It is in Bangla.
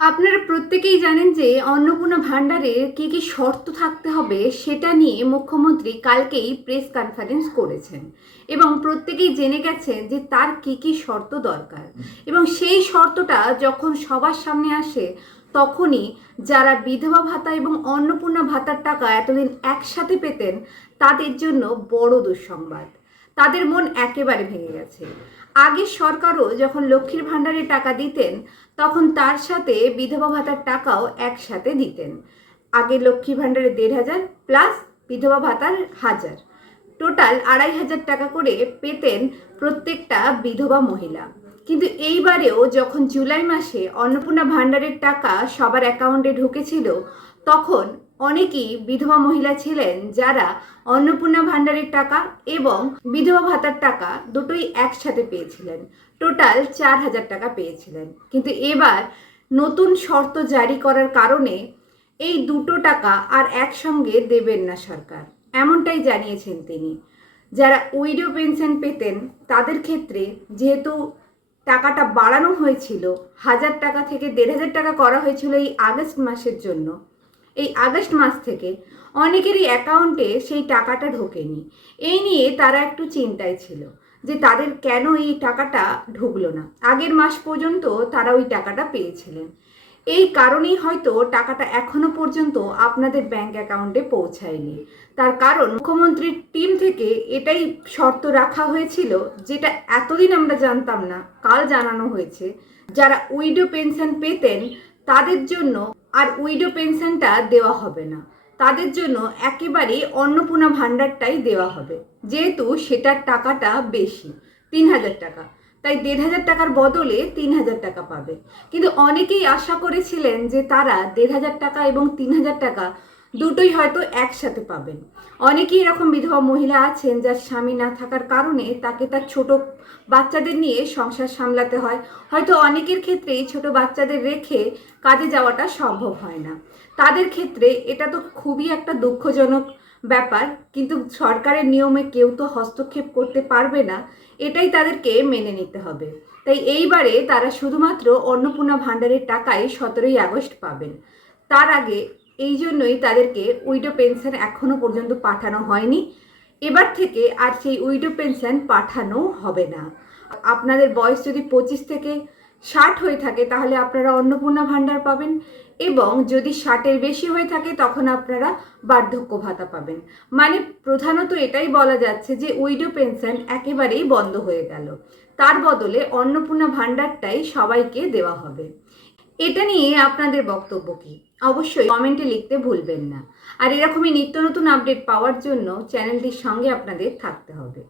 আপনারা প্রত্যেকেই জানেন যে অন্নপূর্ণা ভাণ্ডারের কি কি শর্ত থাকতে হবে সেটা নিয়ে মুখ্যমন্ত্রী কালকেই প্রেস কনফারেন্স করেছেন এবং প্রত্যেকেই জেনে গেছেন যে তার কি কি শর্ত দরকার এবং সেই শর্তটা যখন সবার সামনে আসে তখনই যারা বিধবা ভাতা এবং অন্নপূর্ণা ভাতার টাকা এতদিন একসাথে পেতেন তাদের জন্য বড় দুঃসংবাদ। তাদের মন একেবারে ভেঙে গেছে। আগের সরকারও যখন লক্ষ্মীর ভাণ্ডারে টাকা দিতেন তখন তার সাথে বিধবা ভাতার টাকাও একসাথে দিতেন। আগে লক্ষ্মী ভাণ্ডারে ১,৫০০ প্লাস বিধবা ভাতার ১,০০০, টোটাল ২,৫০০ টাকা করে পেতেন প্রত্যেকটা বিধবা মহিলা। কিন্তু এইবারেও যখন জুলাই মাসে অন্নপূর্ণা ভাণ্ডারের টাকা সবার অ্যাকাউন্টে ঢুকেছিল তখন অনেকেই বিধবা মহিলা ছিলেন যারা অন্নপূর্ণা ভাণ্ডারের টাকা এবং বিধবা ভাতার টাকা দুটোই একসাথে পেয়েছিলেন, টোটাল ৪,০০০ টাকা পেয়েছিলেন। কিন্তু এবার নতুন শর্ত জারি করার কারণে এই দুটো টাকা আর একসঙ্গে দেবেন না সরকার, এমনটাই জানিয়েছেন তিনি। যারা উইডো পেনশন পেতেন তাদের ক্ষেত্রে যেহেতু টাকাটা বাড়ানো হয়েছিল, ১,০০০ টাকা থেকে ১,৫০০ টাকা করা হয়েছিল এই আগস্ট মাসের জন্য, এই আগস্ট মাস থেকে অনেকেরই অ্যাকাউন্টে সেই টাকাটা ঢোকেনি। এই নিয়ে তারা একটু চিন্তায় ছিল যে তাদের কেন এই টাকাটা ঢুকলো না। আগের মাস পর্যন্ত তারা ওই টাকাটা পেয়েছিলেন, এই কারণেই হয়তো টাকাটা এখনো পর্যন্ত আপনাদের ব্যাংক অ্যাকাউন্টে পৌঁছায়নি। তার কারণ মুখ্যমন্ত্রীর টিম থেকে এটাই শর্ত রাখা হয়েছিল, যেটা এতদিন আমরা জানতাম না, কাল জানানো হয়েছে। যারা উইডো পেনশন পেতেন তাদের জন্য আর উইডো পেনশনটা দেওয়া হবে না, তাদের জন্য একেবারে অন্নপূর্ণা ভাণ্ডারটাই দেওয়া হবে, যেহেতু সেটার টাকাটা বেশি ৩,০০০ টাকা, তাই ১,৫০০ টাকার বদলে ৩,০০০ টাকা পাবে। কিন্তু অনেকেই আশা করেছিলেন যে তারা ১,৫০০ টাকা এবং ৩,০০০ টাকা দুটোই হয়তো একসাথে পাবেন। অনেকেই এরকম বিধবা মহিলা আছেন যার স্বামী না থাকার কারণে তাকে তার ছোট বাচ্চাদের নিয়ে সংসার সামলাতে হয়। হয়তো অনেকের ক্ষেত্রেই ছোট বাচ্চাদের রেখে কাজে যাওয়াটা সম্ভব হয় না। তাদের ক্ষেত্রে এটা তো খুবই একটা দুঃখজনক ব্যাপার, কিন্তু সরকারের নিয়মে কেউ তো হস্তক্ষেপ করতে পারবে না, এটাই তাদেরকে মেনে নিতে হবে। তাই এইবারে তারা শুধুমাত্র অন্নপূর্ণা ভাণ্ডারের টাকাই ১৭ই আগস্ট পাবেন। তার আগে এই জন্যই তাদেরকে উইডো পেনশন এখনো পর্যন্ত পাঠানো হয়নি। এবার থেকে আর সেই উইডো পেনশন পাঠানো হবে না। আপনাদের বয়স যদি ২৫ থেকে ৬০ হয়ে থাকে তাহলে আপনারা অন্নপূর্ণা ভাণ্ডার পাবেন, এবং যদি ৬০-এর বেশি হয়ে থাকে তখন আপনারা বার্ধক্য ভাতা পাবেন। মানে প্রধানত এটাই বলা যাচ্ছে যে উইডো পেনশন একেবারেই বন্ধ হয়ে গেল, তার বদলে অন্নপূর্ণা ভাণ্ডারটাই সবাইকে দেওয়া হবে। এটা নিয়ে আপনাদের বক্তব্য কি? অবশ্যই কমেন্টে লিখতে ভুলবেন না। আর এরকমই নিত্য নতুন আপডেট পাওয়ার জন্য চ্যানেলটির সঙ্গে আপনাদের থাকতে হবে।